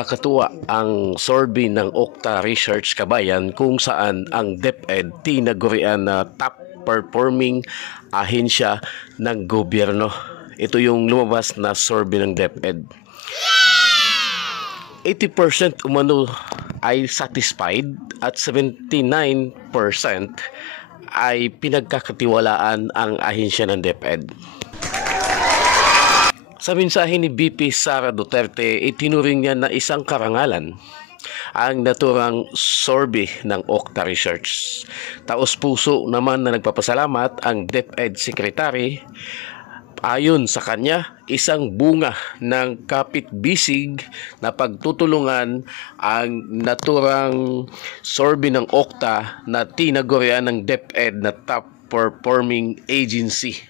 Nakakatuwa ang survey ng Okta Research Kabayan kung saan ang DepEd tinagurian na top performing ahensya ng gobyerno. Ito yung lumabas na survey ng DepEd. 80% umano ay satisfied at 79% ay pinagkakatiwalaan ang ahensya ng DepEd. Sa mensahe ni VP Sara Duterte, itinuring niya na isang karangalan ang naturang survey ng Okta Research. Taos-puso naman na nagpapasalamat ang DepEd Secretary. Ayon sa kanya, isang bunga ng kapit-bisig na pagtutulungan ang naturang survey ng Okta na tinagurian ng DepEd na top performing agency.